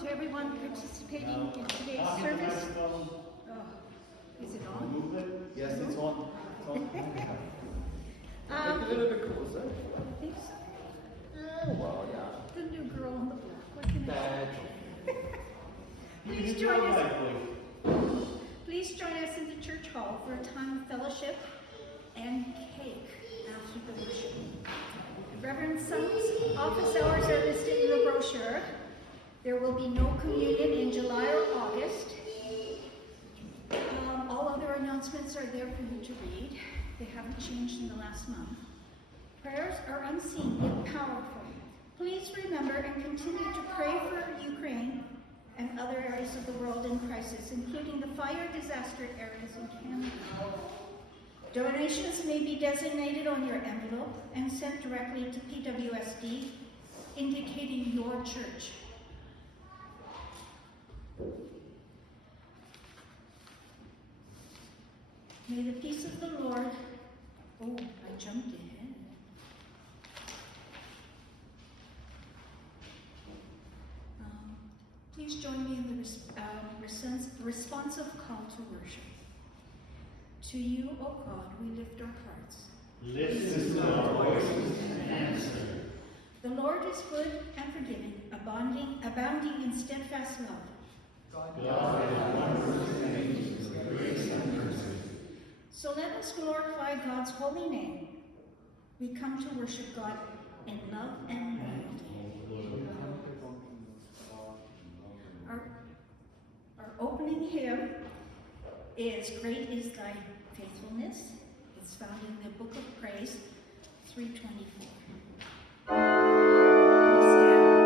to everyone participating in today's service. Oh, is it on? Yes, it's on. Make a little bit closer. I think so. Yeah, well, yeah. The new girl on the block. What can I say? Please join us in the church hall for a time of fellowship and cake after the worship. Reverend Sun's office hours are listed in the brochure. There will be no communion in July or August. All other announcements are there for you to read. They haven't changed in the last month. Prayers are unseen yet powerful. Please remember and continue to pray for Ukraine and other areas of the world in crisis, including the fire disaster areas in Canada. Donations may be designated on your envelope and sent directly to PWSD, indicating your church. May the peace of the Lord, oh, I jumped ahead. Please join me in the responsive call to worship. To you, O God, we lift our hearts. Listen to our voices and answer. The Lord is good and forgiving, abounding in steadfast love. God is wondrous in ages of grace and mercy. So let us glorify God's holy name. We come to worship God in love and loyalty. Our opening hymn is Great is Thy Faithfulness. It's found in the Book of Praise, 324. Please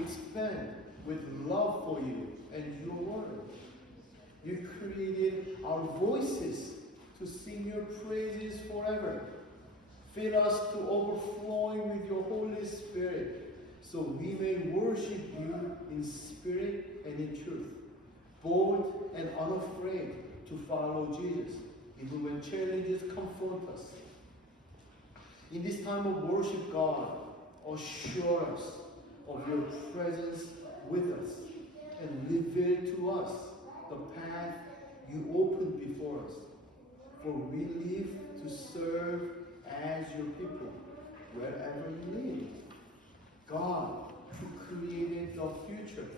expand with love for you and your word. You created our voices to sing your praises forever. Fill us to overflowing with your Holy Spirit, so we may worship you in spirit and in truth, bold and unafraid to follow Jesus, even when challenges confront us. In this time of worship, God, assure us of your presence with us and reveal to us the path you opened before us. For we live to serve as your people, wherever you live. God, who created the future,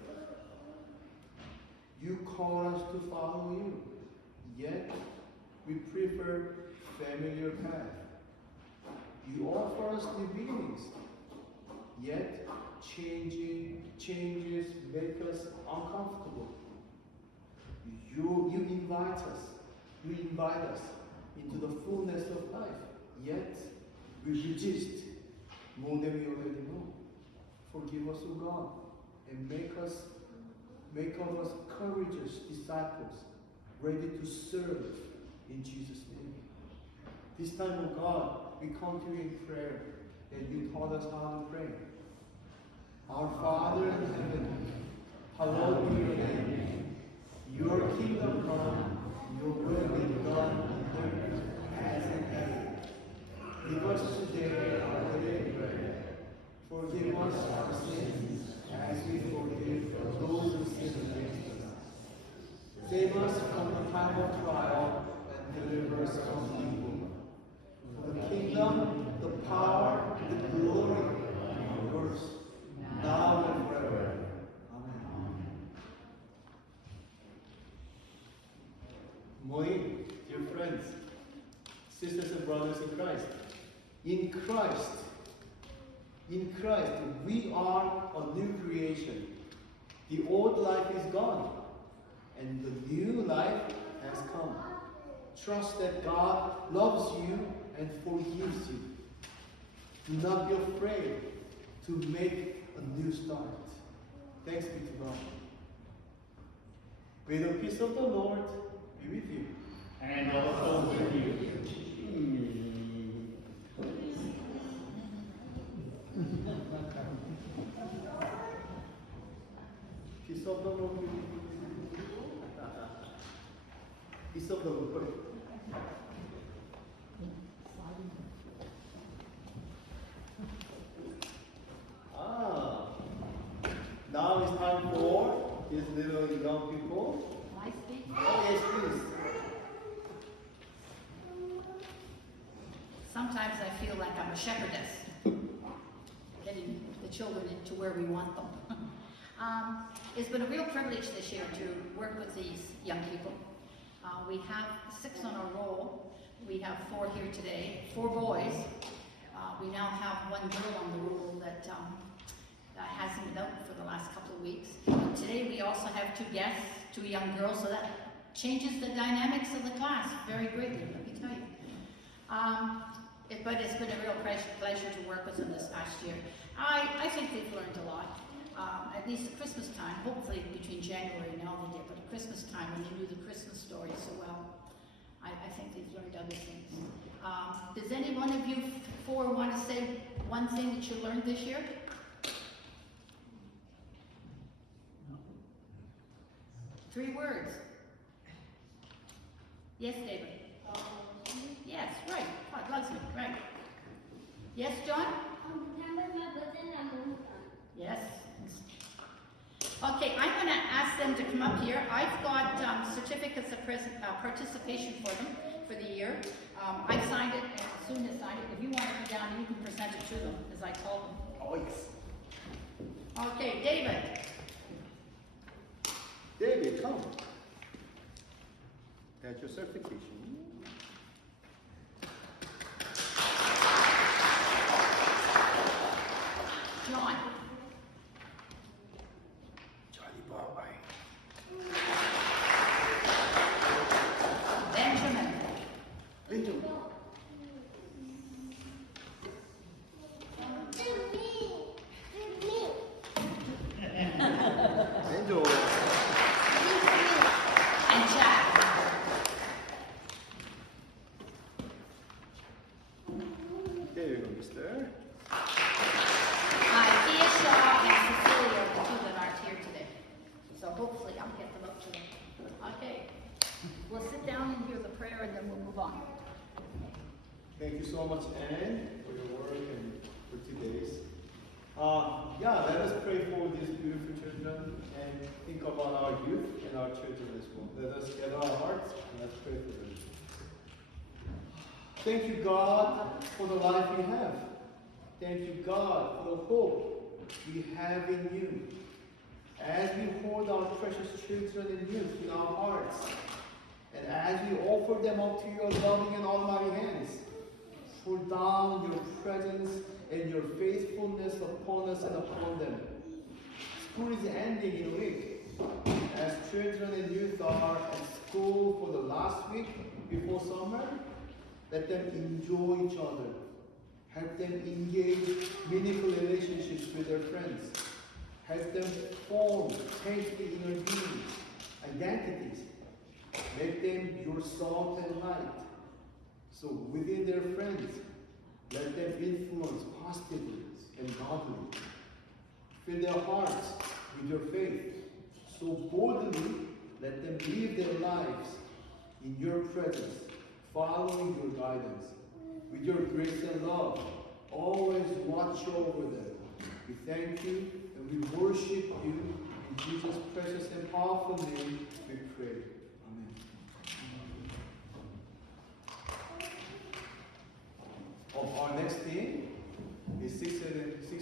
you call us to follow you, yet we prefer familiar path. You offer us new beginnings, yet changes make us uncomfortable. You invite us into the fullness of life, yet we resist more than we already know. Forgive us, O God, and make of us courageous disciples, ready to serve in Jesus' name. This time, O God, we come to you in prayer, and you taught us how to pray. Our Father in heaven, hallowed be your name. Your kingdom come, your will be done on earth as in heaven. Give us today our daily bread. Forgive us our sins as we forgive those who sin against us. Save us from the time of trial and deliver us from evil. For the kingdom, the power, the glory are yours, now and forever. Amen. Morning, dear friends, sisters and brothers in Christ. In Christ, we are a new creation. The old life is gone, and the new life has come. Trust that God loves you and forgives you. Do not be afraid to make a new start. Thanks be to God. May the peace of the Lord be with you. And also with you. Peace of the Lord be with you. Peace of the Lord. Now it's time for these little young people. Can I speak? Oh, yes, please. Sometimes I feel like I'm a shepherdess, getting the children into where we want them. It's been a real privilege this year to work with these young people. We have 6 on our roll. We have 4 here today, 4 boys. We now have 1 girl on the roll that hasn't been out for the last couple of weeks. Today we also have 2 guests, 2 young girls, so that changes the dynamics of the class very greatly, let me tell you. But it's been a real pleasure to work with them this past year. I think they've learned a lot. At least at Christmas time, hopefully between January and now they did, but at Christmas time when they knew the Christmas story so well, I think they've learned other things. Does any one of you 4 want to say one thing that you learned this year? No. 3 words. Yes, David? Yes, right. God loves me, right. Yes, John? Yes. Okay, I'm going to ask them to come up here. I've got certificates of participation for them for the year. I signed it, and Soon has signed it. If you want to come down, you can present it to them, as I called them. Oh, yes. Okay, David. David, come. That's your certification. John. Charlie boy. Benjamin. Benjamin. Thank you so much, Anne, for your work and for 2 days. Let us pray for these beautiful children and think about our youth and our children as well. Let us get our hearts and let's pray for them. Thank you, God, for the life we have. Thank you, God, for the hope we have in you. As we hold our precious children and youth in our hearts, and as we offer them up to your loving and almighty hands, pour down your presence and your faithfulness upon us and upon them. School is ending in a week. As children and youth are at school for the last week before summer, let them enjoy each other. Help them engage meaningful relationships with their friends. Help them form healthy inner beings, identities. Make them your salt and light. So within their friends, let them influence positively and godly. Fill their hearts with your faith. So boldly, let them live their lives in your presence, following your guidance. With your grace and love, always watch over them. We thank you and we worship you. In Jesus' precious and powerful name, we pray. Amen. Our next theme is 630.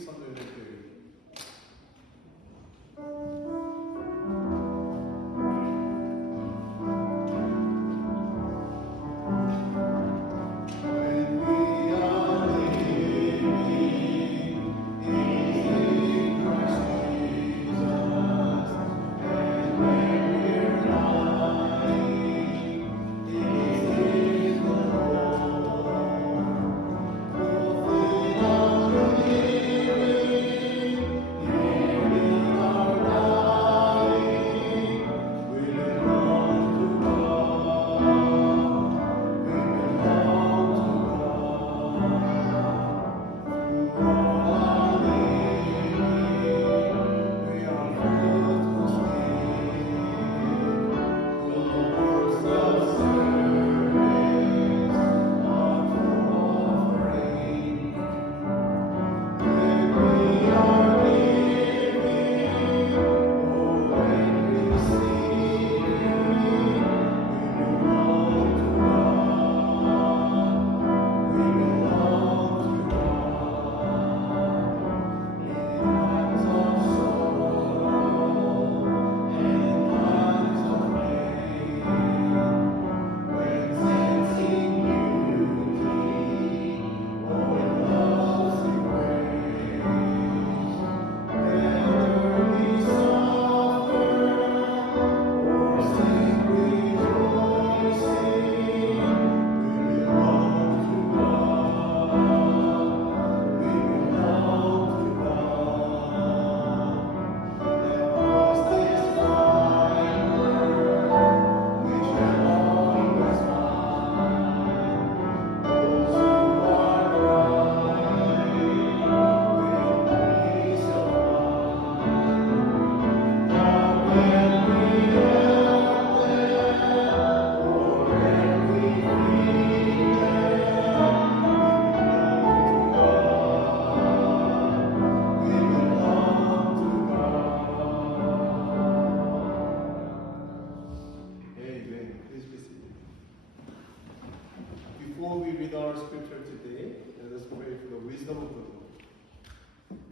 Before we read our scripture today, let us pray for the wisdom of the Lord.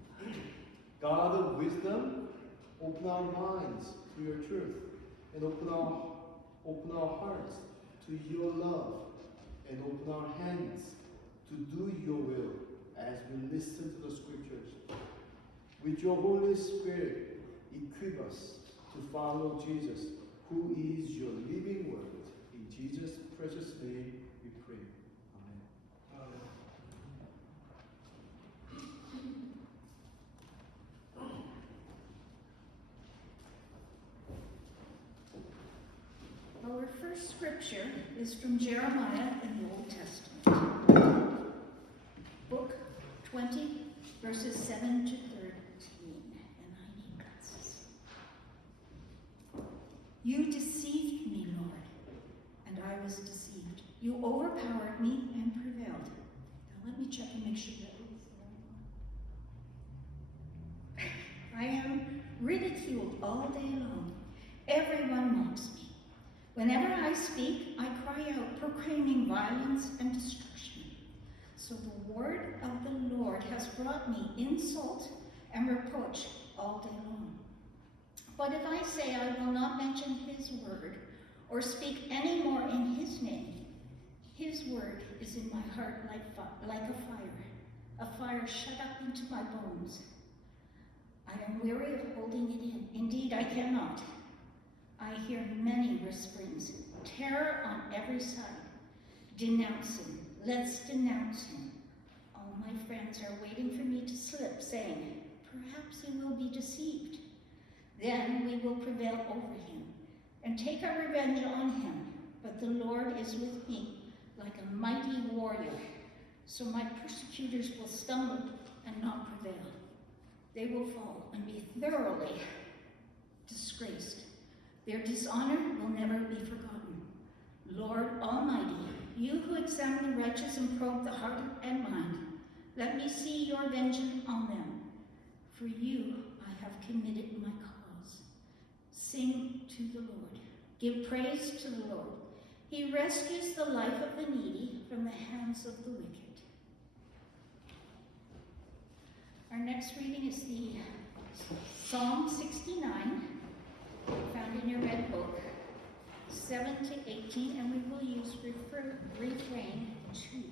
God of wisdom, open our minds to your truth and open our hearts to your love and open our hands to do your will as we listen to the scriptures. With your Holy Spirit, equip us to follow Jesus, who is your living word. In Jesus' precious name we pray. Amen. Our first scripture is from Jeremiah in the Old Testament. Book 20, verses 7 to 13. And I need glasses. You deceived me, Lord, and I was deceived. You overpowered me and prevailed. Let me check and make sure that is. I am ridiculed all day long. Everyone mocks me. Whenever I speak, I cry out, proclaiming violence and destruction. So the word of the Lord has brought me insult and reproach all day long. But if I say I will not mention his word or speak any more in his name, his word is in my heart like a fire shut up into my bones. I am weary of holding it in. Indeed, I cannot. I hear many whisperings, terror on every side. Denounce him. Let's denounce him. All my friends are waiting for me to slip, saying, perhaps he will be deceived. Then we will prevail over him and take our revenge on him. But the Lord is with me like a mighty warrior. So my persecutors will stumble and not prevail. They will fall and be thoroughly disgraced. Their dishonor will never be forgotten. Lord Almighty, you who examine the righteous and probe the heart and mind, let me see your vengeance on them. For you I have committed my cause. Sing to the Lord. Give praise to the Lord. He rescues the life of the needy from the hands of the wicked. Our next reading is the Psalm 69, found in your red book, 7 to 18, and we will use refrain 2.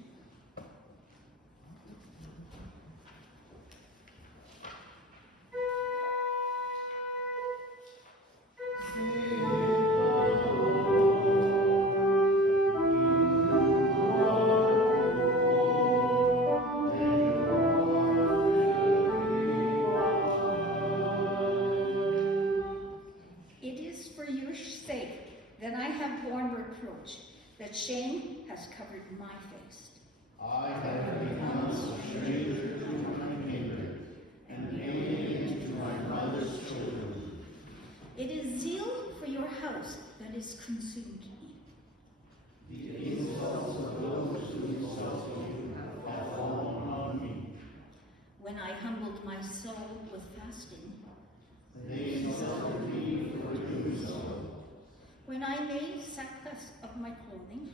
That shame has covered my face. I have become a stranger to my neighbor, and alien to my mother's children. It is zeal for your house that has consumed me. The insults of those who insult you have fallen on me. When I humbled my soul with fasting, They insulted me for doing so. when I made sackcloth of my clothing,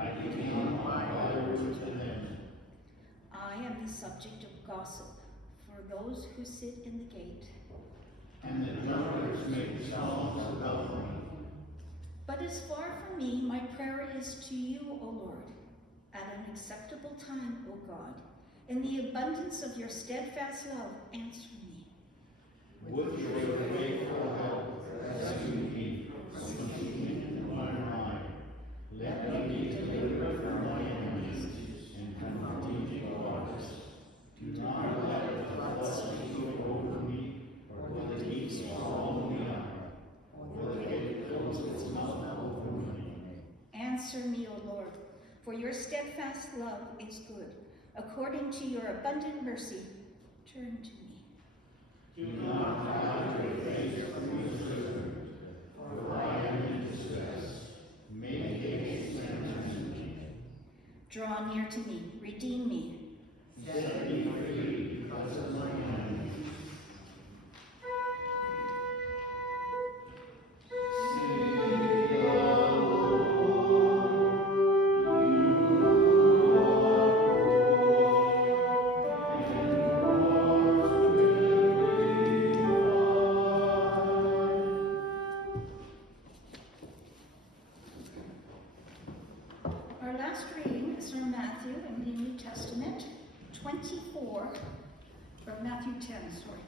I became my idol to them. I am the subject of gossip for those who sit in the gate. And the drunkards make songs about me. But as far from me, my prayer is to you, O Lord, at an acceptable time, O God. In the abundance of your steadfast love, answer me. With your faithful help, rescue me from confusion in my mind. Let me be delivered from my enemies and from strategic waters. Do not let the floods sweep over me, or the deep swallow me up, or the pit close its mouth over me. Answer me, O Lord, for your steadfast love is good. According to your abundant mercy, turn to me. Do not hide your face from your servant, for I am in distress. Make haste and answer me. Draw near to me, redeem me. Set me free because of my enemies. Our last reading is from Matthew in the New Testament, 24, or Matthew 10, sorry,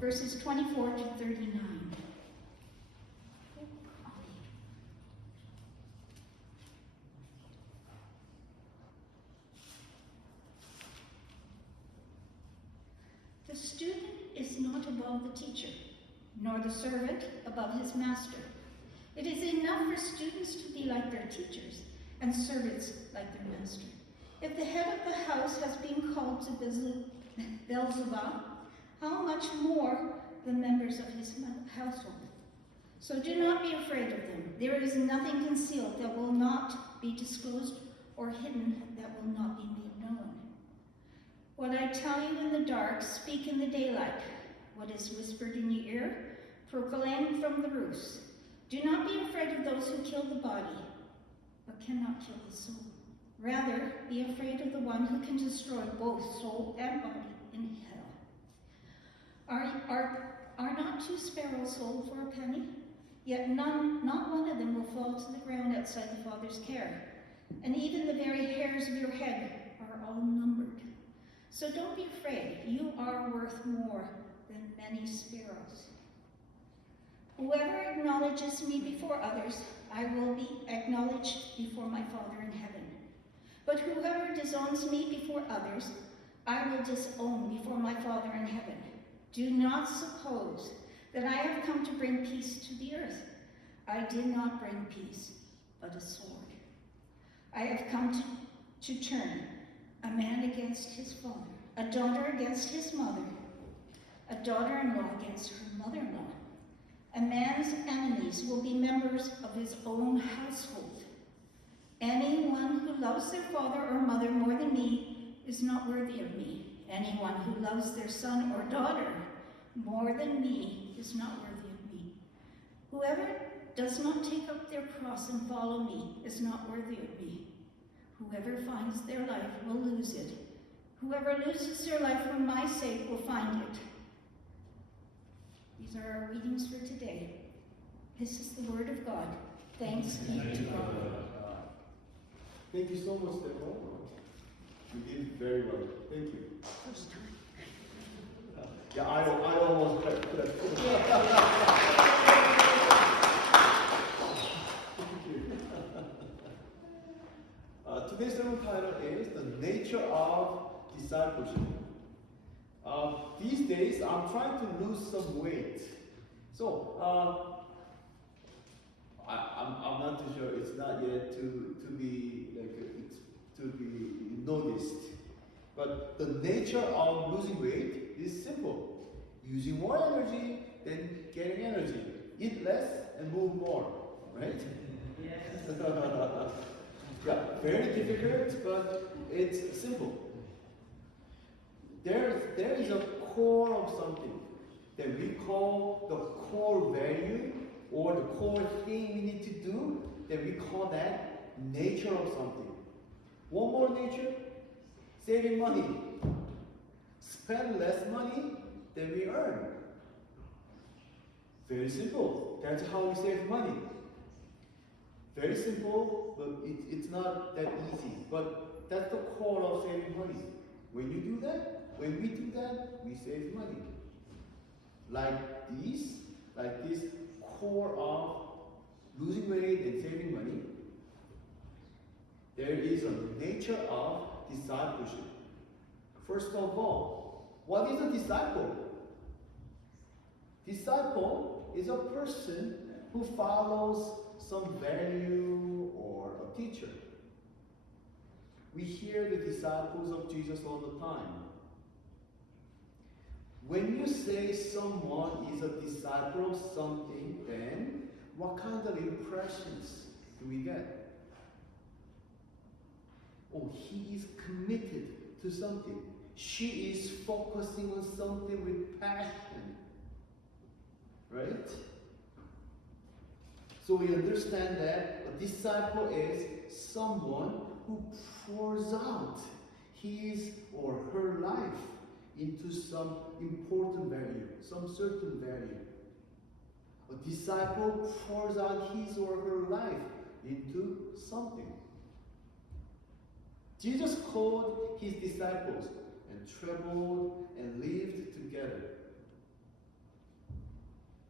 verses 24 to 39. The student is not above the teacher, nor the servant above his master. It is enough for students to be like their teachers, and servants like their master. If the head of the house has been called to Beelzebub, how much more the members of his household? So do not be afraid of them. There is nothing concealed that will not be disclosed, or hidden that will not be made known. What I tell you in the dark, speak in the daylight. What is whispered in your ear, proclaim from the roofs. Do not be afraid of those who kill the body, but cannot kill the soul. Rather, be afraid of the one who can destroy both soul and body in hell. Are not 2 sparrows sold for a penny? Yet not one of them will fall to the ground outside the Father's care. And even the very hairs of your head are all numbered. So don't be afraid. You are worth more than many sparrows. Whoever acknowledges me before others, I will be acknowledged before my Father in heaven. But whoever disowns me before others, I will disown before my Father in heaven. Do not suppose that I have come to bring peace to the earth. I did not bring peace, but a sword. I have come to turn a man against his father, a daughter against his mother, a daughter-in-law against her mother-in-law. A man's enemies will be members of his own household. Anyone who loves their father or mother more than me is not worthy of me. Anyone who loves their son or daughter more than me is not worthy of me. Whoever does not take up their cross and follow me is not worthy of me. Whoever finds their life will lose it. Whoever loses their life for my sake will find it. These are our readings for today. This is the word of God. Thanks be to God. Thank you so much, Deborah. You did very well. Thank you. First time. Yeah, I almost could have. Thank you. Today's sermon title is The Nature of Discipleship. These days, I'm trying to lose some weight. So, I'm not too sure. It's not yet to be noticed. But the nature of losing weight is simple: using more energy than getting energy. Eat less and move more. Right? Yes. Yeah, very difficult, but it's simple. There is a core of something that we call the core value or the core thing we need to do, that we call that nature of something. One more nature, saving money. Spend less money than we earn. Very simple. That's how we save money. Very simple, but it's not that easy. But that's the core of saving money. When we do that, we save money. Like this core of losing weight and saving money, there is a nature of discipleship. First of all, what is a disciple? Disciple is a person who follows some value or a teacher. We hear the disciples of Jesus all the time. When you say someone is a disciple of something, then what kind of impressions do we get? Oh, he is committed to something. She is focusing on something with passion. Right? So we understand that a disciple is someone who pours out his or her life into some important value, some certain value. A disciple pours out his or her life into something. Jesus called his disciples and traveled and lived together.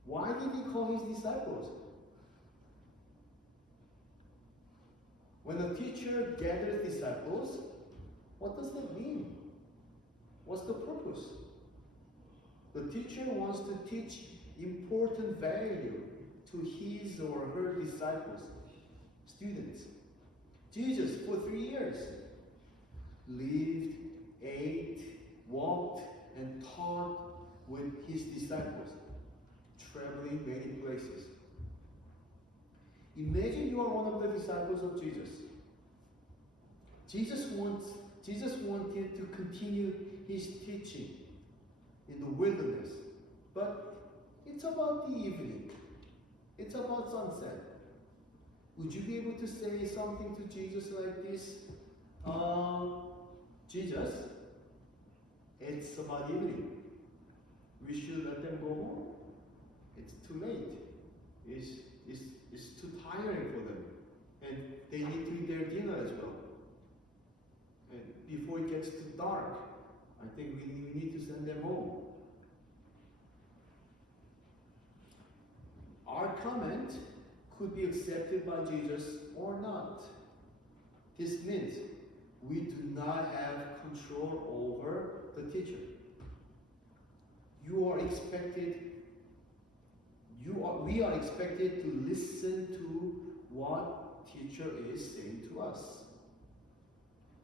Why did he call his disciples? When a teacher gathers disciples, what does that mean? What's the purpose? The teacher wants to teach important value to his or her disciples, students. Jesus, for 3 years, lived, ate, walked, and taught with his disciples, traveling many places. Imagine you are one of the disciples of Jesus. Jesus wanted to continue his teaching in the wilderness, but it's about the evening. It's about sunset. Would you be able to say something to Jesus like this? Jesus, it's about evening. We should let them go home. It's too late. It's too tiring for them. And they need to eat their dinner as well. And before it gets too dark, I think we need to send them home. Our comment could be accepted by Jesus or not. This means we do not have control over the teacher. We are expected to listen to what teacher is saying to us.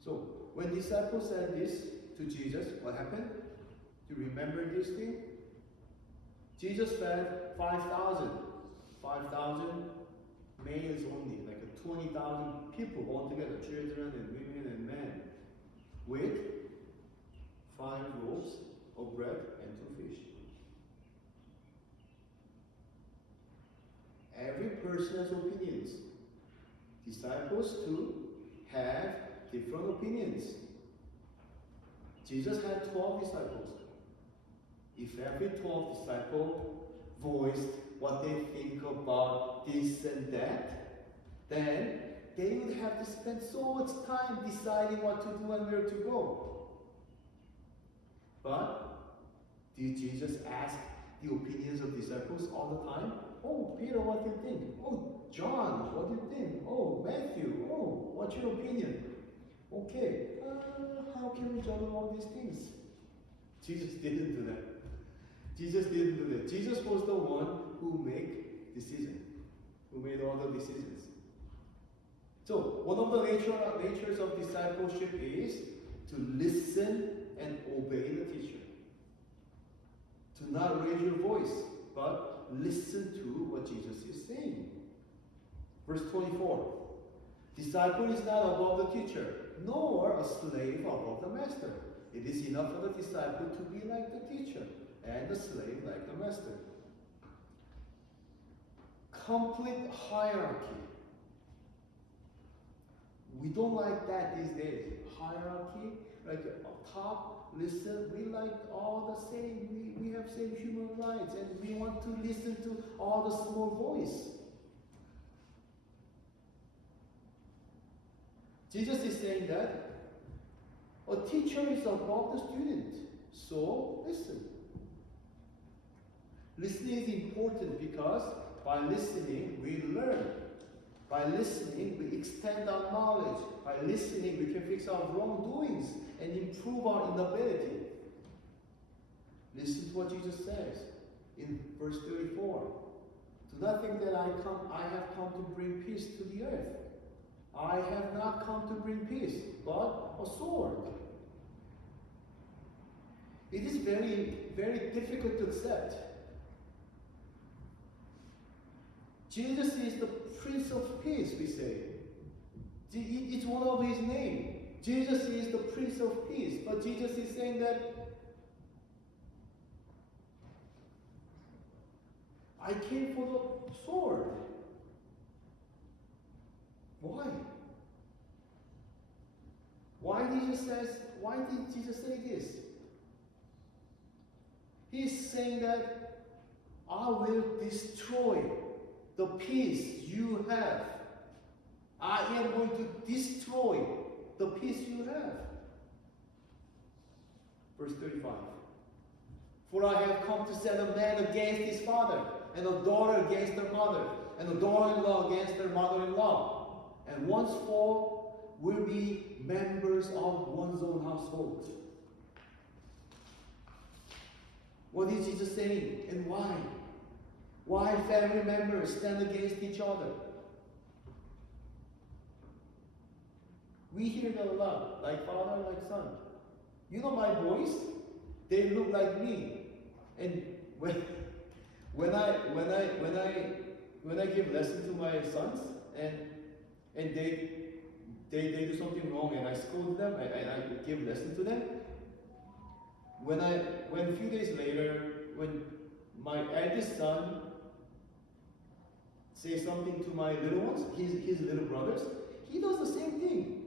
So, when disciples said this to Jesus, what happened? Do you remember this thing? Jesus fed 5,000 males only, like 20,000 people altogether, children and women and men, with 5 loaves of bread and 2 fish. Every person has opinions. Disciples too have different opinions. Jesus had 12 disciples. If every 12 disciple voiced what they think about this and that, then they would have to spend so much time deciding what to do and where to go. But did Jesus ask the opinions of disciples all the time? Oh, Peter, what do you think? Oh, John, what do you think? Oh, Matthew, oh, what's your opinion? Okay, how can we juggle all these things? Jesus didn't do that. Jesus didn't do that. Jesus was the one who made decisions, who made all the decisions. So, one of the natures of discipleship is to listen and obey the teacher. To not raise your voice, but listen to what Jesus is saying. Verse 24. Disciple is not above the teacher, nor a slave above the master. It is enough for the disciple to be like the teacher, and the slave like the master. Complete hierarchy. We don't like that these days. Hierarchy, like up top, listen, we like all the same. We have same human rights, and we want to listen to all the small voice. Jesus is saying that a teacher is above the student, so listen. Listening is important because by listening, we learn. By listening, we extend our knowledge. By listening, we can fix our wrongdoings and improve our inability. Listen to what Jesus says in verse 34. Do not think that I have come to bring peace to the earth. I have not come to bring peace, but a sword. It is very, very difficult to accept. Jesus is the Prince of Peace, we say. It's one of his names. Jesus is the Prince of Peace. But Jesus is saying that I came for the sword. Why? Why did Jesus say this? He's saying that I will destroy the peace you have. I am going to destroy the peace you have. Verse 35. For I have come to set a man against his father, and a daughter against her mother, and a daughter-in-law against her mother-in-law. And one's four will be members of one's own household. What is Jesus saying, and why? Why family members stand against each other? We hear that a lot, like father, like son. You know my boys? They look like me. And when I give lesson to my sons, and they do something wrong and I scold them, I give lesson to them. When a few days later, when my eldest son says something to my little ones, his little brothers, he does the same thing.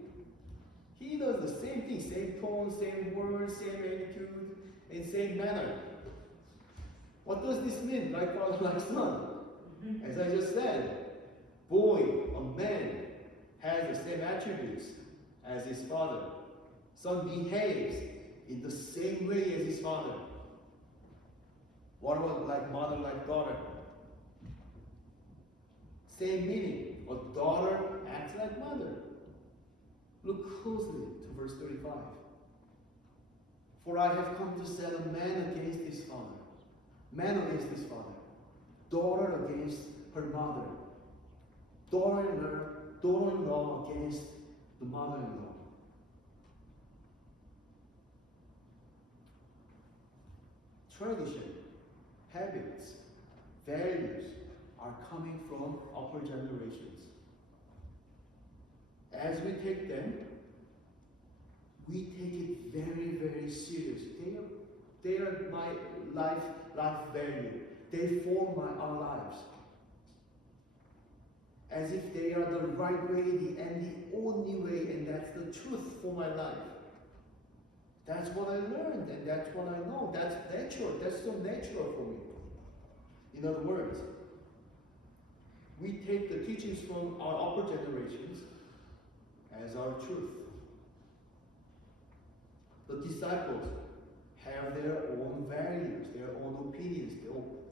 He does the same thing, same tone, same words, same attitude, and same manner. What does this mean? Like father, like son. As I just said, boy or man has the same attributes as his father. Son behaves in the same way as his father. What about like mother, like daughter? Same meaning. A daughter acts like mother. Look closely to verse 35. For I have come to set a man against his father, man against his father, daughter against her mother, daughter-in-law against the mother-in-law. Tradition, habits, values are coming from upper generations. As we take them, we take it very, very serious. They are my life value. They form our lives. As if they are the right way and the only way, and that's the truth for my life. That's what I learned, and that's what I know. That's natural. That's so natural for me. In other words, we take the teachings from our upper generations as our truth. The disciples have their own values, their own opinions,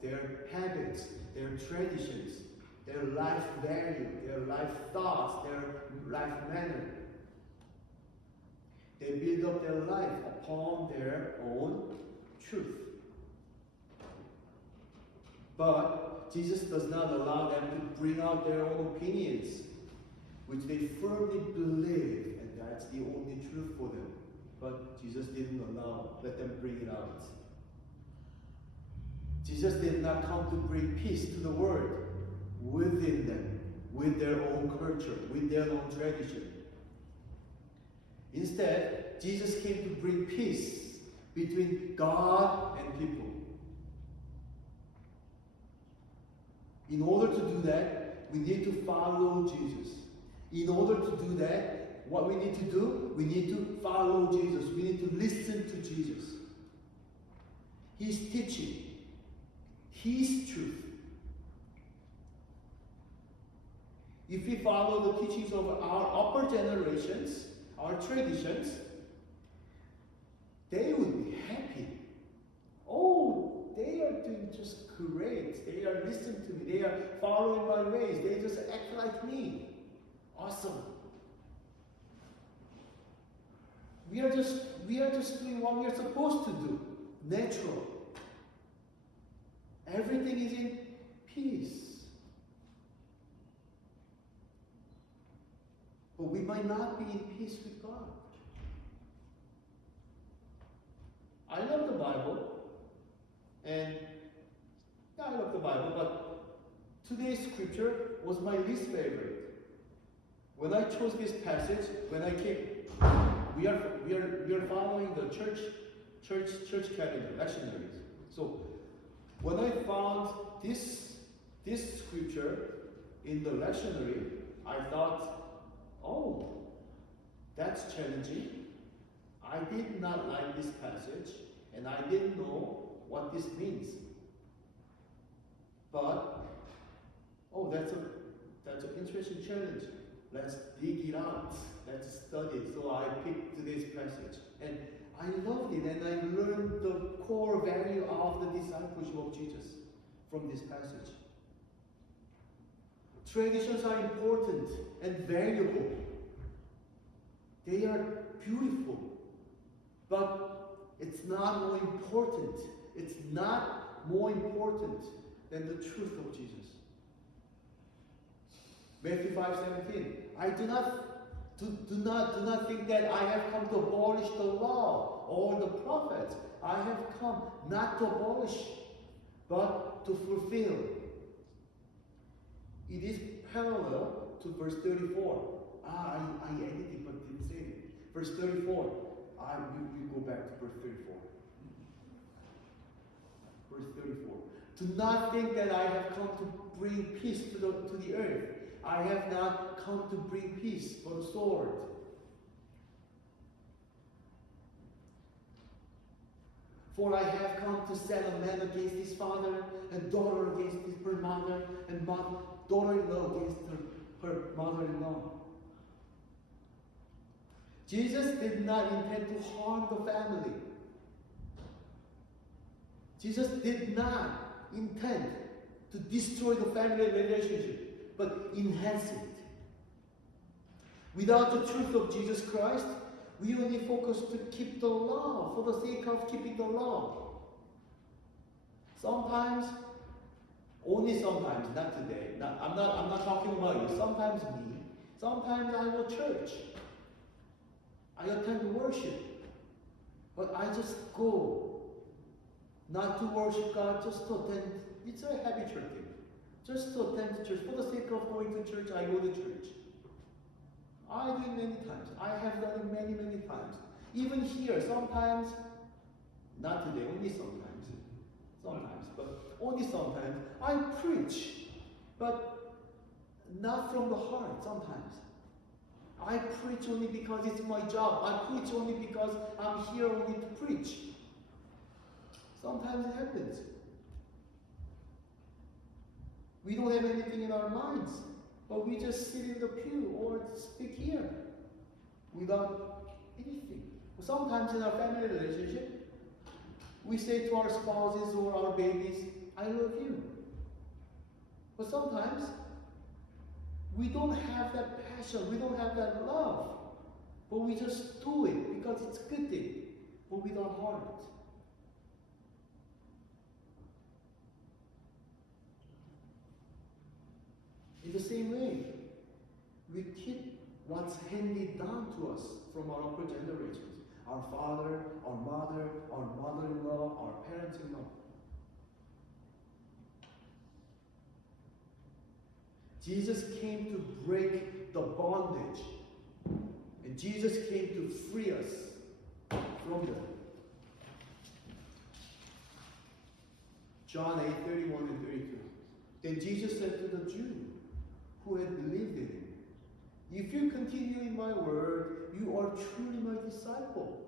their habits, their traditions, their life value, their life thoughts, their life manner. They build up their life upon their own truth. But Jesus does not allow them to bring out their own opinions, which they firmly believe, and that's the only truth for them. But Jesus didn't let them bring it out. Jesus did not come to bring peace to the world within them, with their own culture, with their own tradition. Instead, Jesus came to bring peace between God and people. In order to do that, we need to follow Jesus. In order to do that, what we need to do, we need to follow Jesus. We need to listen to Jesus. His teaching, His truth. If we follow the teachings of our upper generations, our traditions, they would be happy. Oh, they are doing just great. They are listening to me. They are following my ways. They just act like me. Awesome. We are just doing what we are supposed to do. Natural. Everything is in peace. But we might not be in peace with God. I love the Bible, but today's scripture was my least favorite. When I chose this passage, when I came, we are following the church calendar, lectionaries. So when I found this scripture in the lectionary, I thought, oh, that's challenging. I did not like this passage, and I didn't know what this means. But, oh, that's an interesting challenge. Let's dig it out. Let's study it. So I picked today's passage, and I loved it, and I learned the core value of the discipleship of Jesus from this passage. Traditions are important and valuable. They are beautiful, but it's not more important. It's not more important than the truth of Jesus. Matthew 5:17. I do not think that I have come to abolish the law or the prophets. I have come not to abolish, but to fulfill. It is parallel to verse 34. I edited it but didn't say it. Verse 34. You go back to verse 34. Verse 34. Do not think that I have come to bring peace to the earth. I have not come to bring peace, but a sword. For I have come to set a man against his father, and daughter against her mother, and daughter-in-law against her mother-in-law. Jesus did not intend to harm the family. Jesus did not intend to destroy the family relationship, but enhance it. Without the truth of Jesus Christ, we only focus to keep the law for the sake of keeping the law. Sometimes, only sometimes, not today. I'm not talking about you. Sometimes me. Sometimes I go to church. I attend worship. But I just go. Not to worship God, just to attend. It's a habitual thing. Just to attend church. For the sake of going to church, I go to church. I do it many times. I have done it many, many times. Even here, sometimes, not today, only sometimes. Sometimes, but only sometimes. I preach, but not from the heart sometimes. I preach only because it's my job. I preach only because I'm here only to preach. Sometimes it happens. We don't have anything in our minds, but we just sit in the pew or speak here without anything. Sometimes in our family relationship, we say to our spouses or our babies, I love you. But sometimes we don't have that passion, we don't have that love, but we just do it because it's a good thing, but with our heart. In the same way, we keep what's handed down to us from our upper generations. Our father, our mother, our mother-in-law, our parents-in-law. Jesus came to break the bondage. And Jesus came to free us from them. John 8:31 and 32. Then Jesus said to the Jew who had believed in him, if you continue in my word, you are truly my disciple.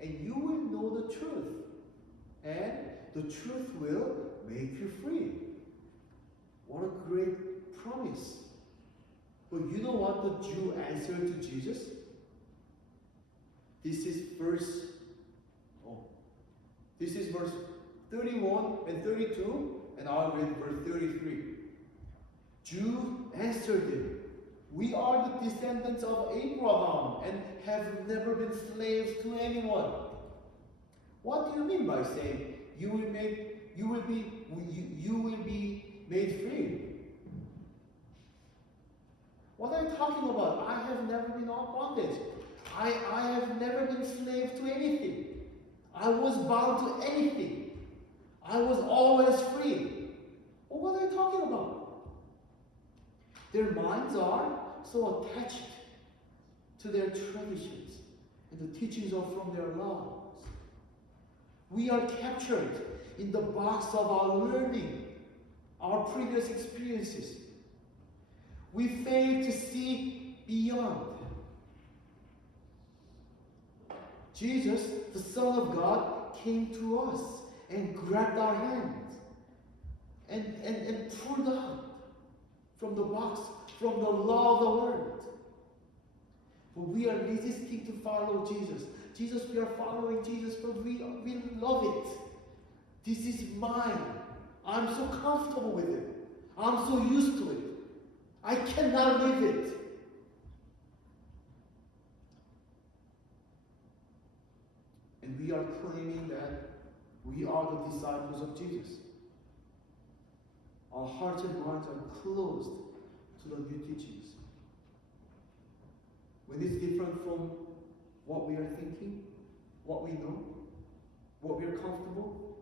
And you will know the truth. And the truth will make you free. What a great promise. But you know what the Jew answered to Jesus? This is verse 31 and 32, and I'll read verse 33. Jew answered him, we are the descendants of Abraham and have never been slaves to anyone. What do you mean by saying you will be made free? What are you talking about? I have never been on bondage. I have never been slave to anything. I was bound to anything. I was always free. Well, what are you talking about? Their minds are so attached to their traditions and the teachings from their laws. We are captured in the box of our learning, our previous experiences. We fail to see beyond. Jesus, the Son of God, came to us and grabbed our hands and pulled out from the box, from the law of the world. But we are resisting to follow Jesus. We are following Jesus, but we love it. This is mine. I'm so comfortable with it. I'm so used to it. I cannot leave it. And we are claiming that we are the disciples of Jesus. Our hearts and minds are closed to the new teachings. When it's different from what we are thinking, what we know, what we are comfortable,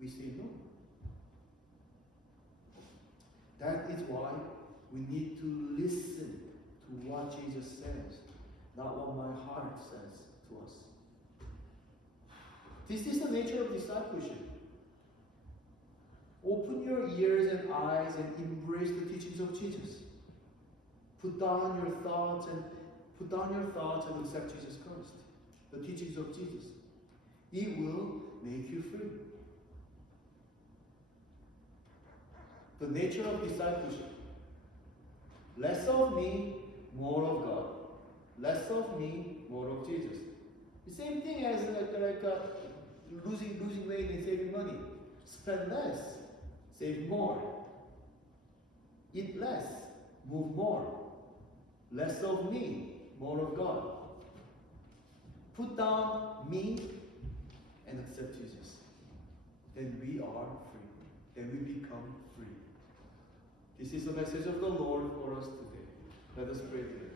we say no. That is why we need to listen to to what Jesus says, not what my heart says to us. This is the nature of discipleship. Open your ears and eyes and embrace the teachings of Jesus. Put down your thoughts and accept Jesus Christ, the teachings of Jesus. It will make you free. The nature of discipleship. Less of me, more of God. Less of me, more of Jesus. The same thing as losing weight and saving money. Spend less, save more. Eat less, move more. Less of me, more of God. Put down me and accept Jesus. Then we are free. Then we become free. This is the message of the Lord for us today. Let us pray together.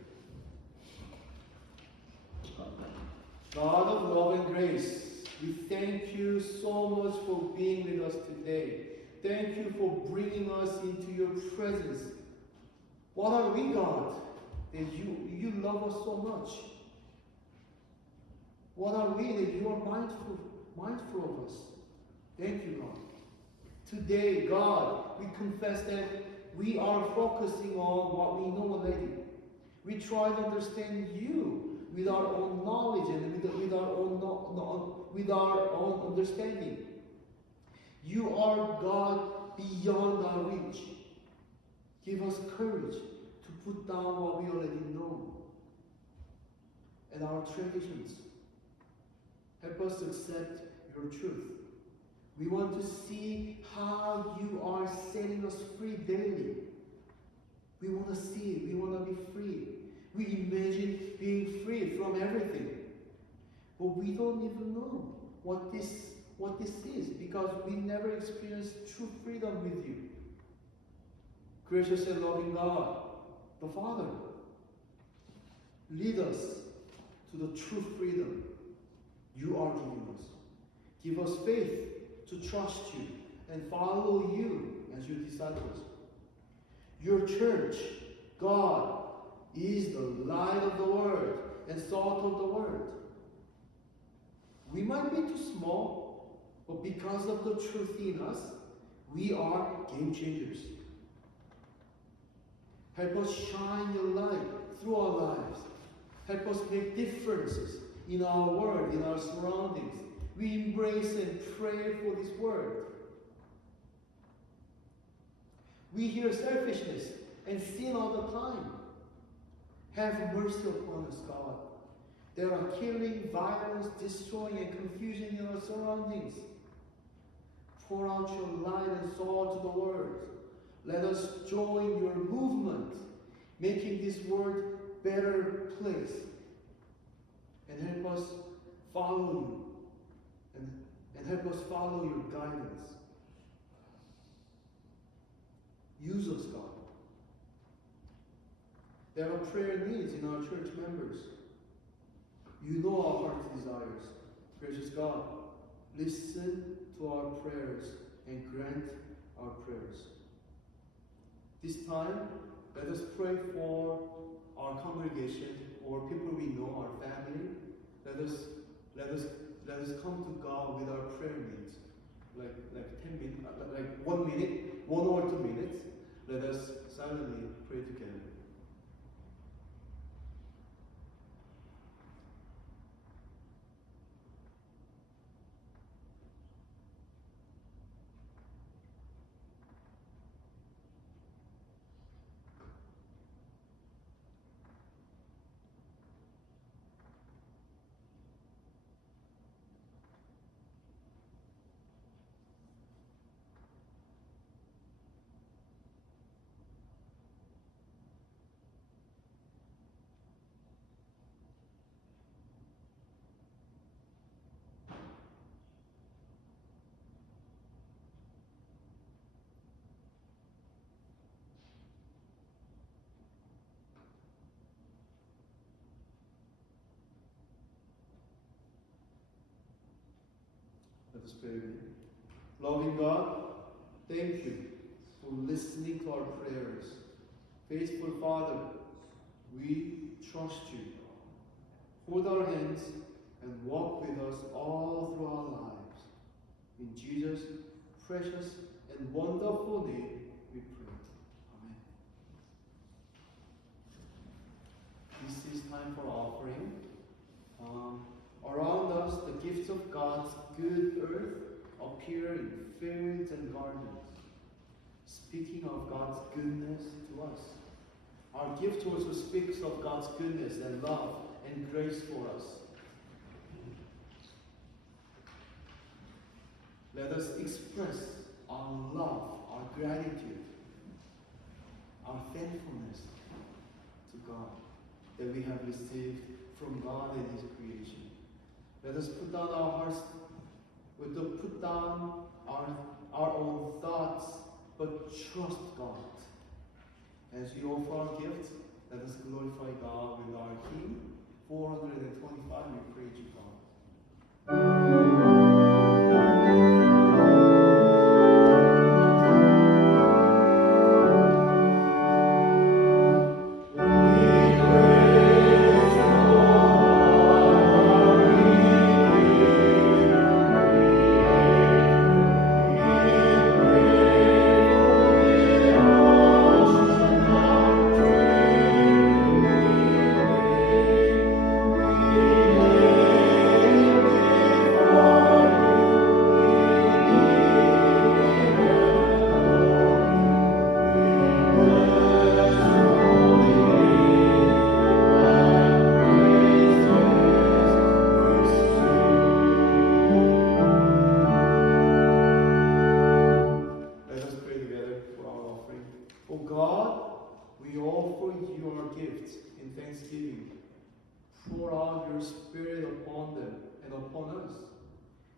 God of love and grace, we thank you so much for being with us today. Thank you for bringing us into your presence. What are we, God, that you love us so much? What are we that you are mindful of us? Thank you, God. Today, God, we confess that we are focusing on what we know already. We try to understand you with our own knowledge and with our own understanding. You are God beyond our reach. Give us courage to put down what we already know and our traditions. Help us accept your truth. We want to see how you are setting us free daily. We want to see it. We want to be free. We imagine being free from everything. But we don't even know what this is because we never experienced true freedom with you. Gracious and loving God, the Father, lead us to the true freedom you are giving us. Give us faith to trust you and follow you as your disciples. Your church, God, is the light of the world and salt of the world. We might be too small, but because of the truth in us, we are game changers. Help us shine your light through our lives. Help us make differences in our world, in our surroundings. We embrace and pray for this world. We hear selfishness and sin all the time. Have mercy upon us, God. There are killing, violence, destroying, and confusion in our surroundings. Pour out your light and salt to the world. Let us join your movement, making this world a better place. And help us follow you. And help us follow your guidance. Use us, God. There are prayer needs in our church members. You know our heart's desires. Gracious God, listen to our prayers and grant our prayers. This time, let us pray for our congregation or people we know, our family. Let us come to God with our prayer needs. Like 10 minutes, like 1 minute, 1 or 2 minutes. Let us silently pray together. Let us pray again. Loving God, thank you for listening to our prayers. Faithful Father, We trust you. Hold our hands and walk with us all through our lives. In Jesus' precious and wonderful name we pray. Amen. This is time for offering. Around us, the gifts of God's good earth appear in fields and gardens, speaking of God's goodness to us. Our gift also speaks of God's goodness and love and grace for us. Let us express our love, our gratitude, our thankfulness to God that we have received from God and His creation. Let us put down our hearts, put down our own thoughts, but trust God. As we offer our gifts, let us glorify God with our hymn 425. We praise you, God.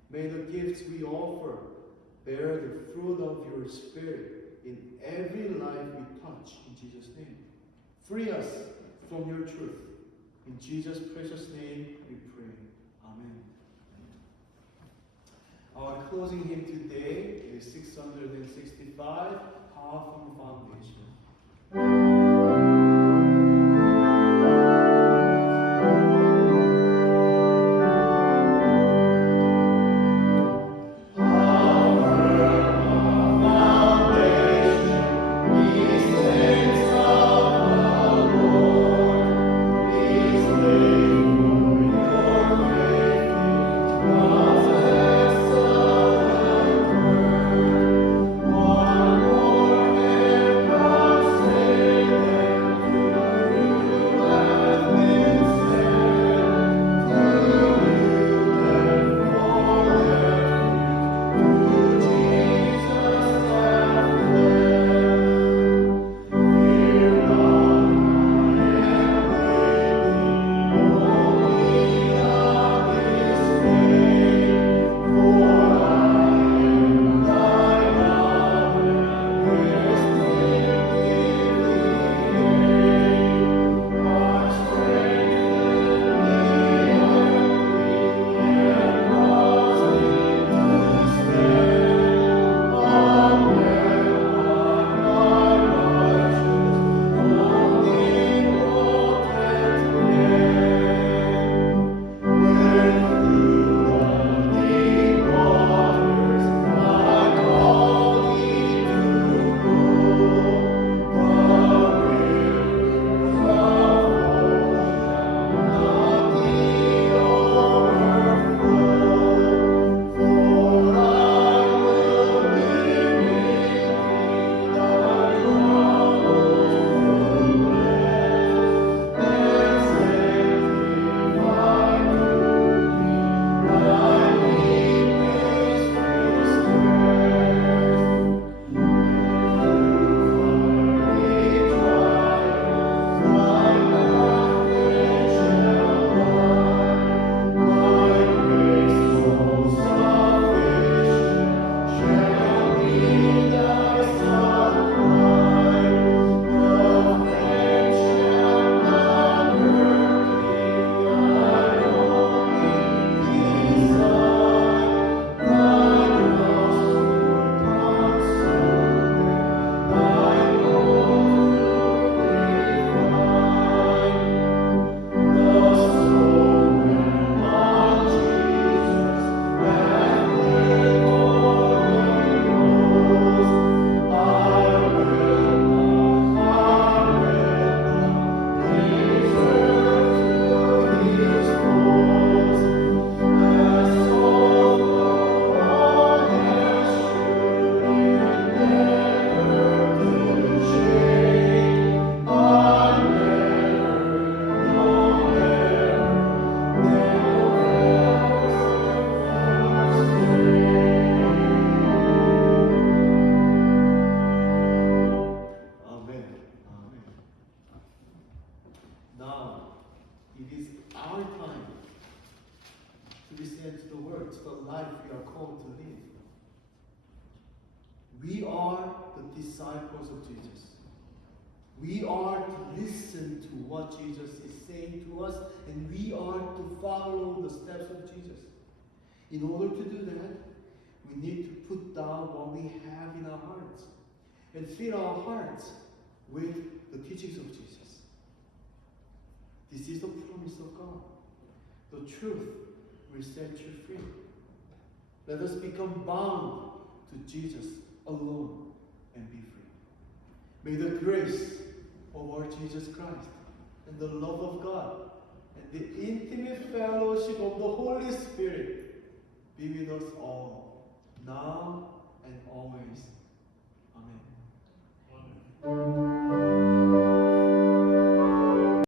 May the gifts we offer bear the fruit of your Spirit in every life we touch, in Jesus' name. Free us from your truth. In Jesus' precious name we pray. Amen. Our closing hymn today is 665, Powerful Foundation. One more followers of Jesus. We are to listen to what Jesus is saying to us, and we are to follow the steps of Jesus. In order to do that, we need to put down what we have in our hearts and fill our hearts with the teachings of Jesus. This is the promise of God. The truth will set you free. Let us become bound to Jesus alone and be free. May the grace of our Jesus Christ and the love of God and the intimate fellowship of the Holy Spirit be with us all, now and always.